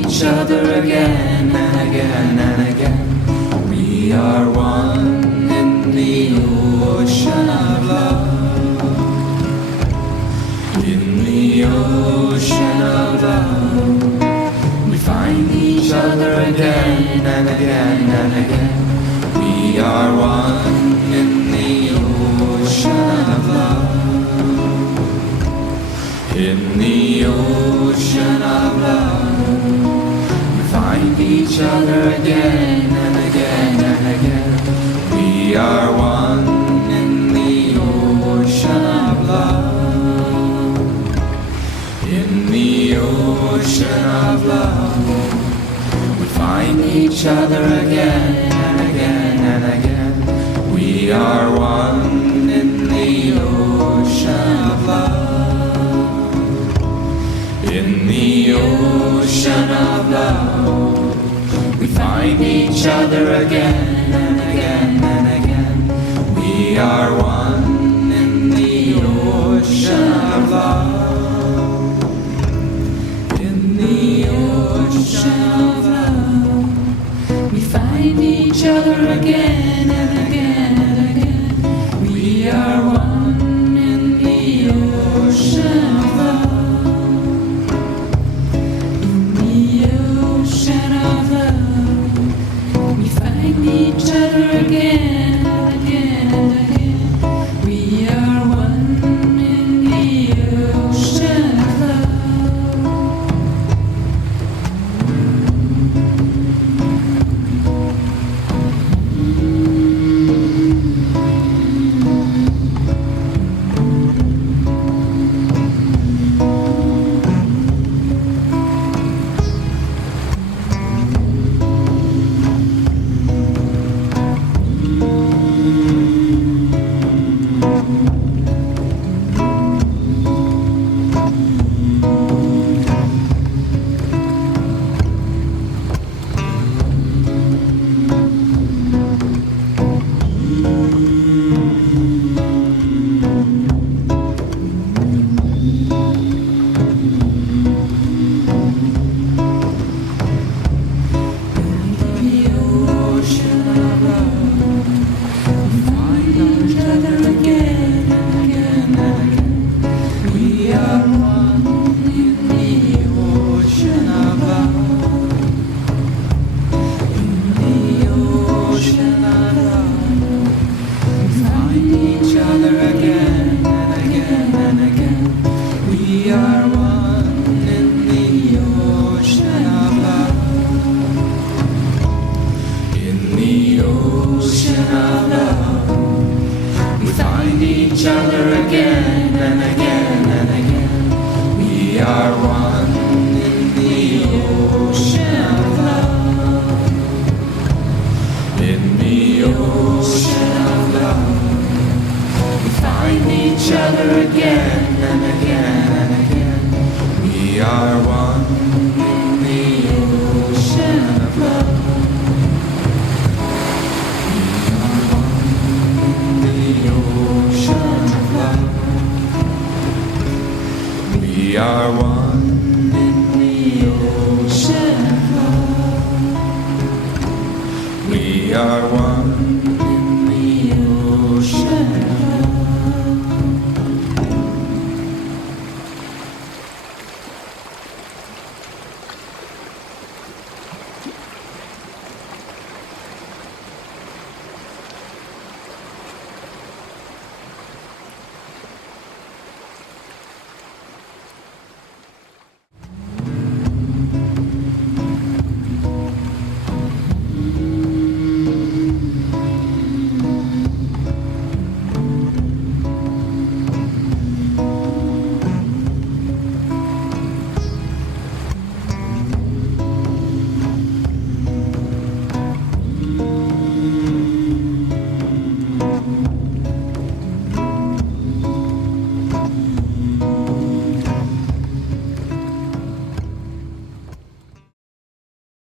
each other again and again and again. We are one in the ocean of love. In the ocean of love, we find each other again and again and again. We are one in the ocean of love. In the ocean of love, we find each other again and again and again. We are one in the ocean of love. In the ocean of love, we find each other again and again and again. We are one in the ocean of love. In the ocean of love, we find each other again and again and again. We are one in the ocean of love. In the ocean of love, we find each other again.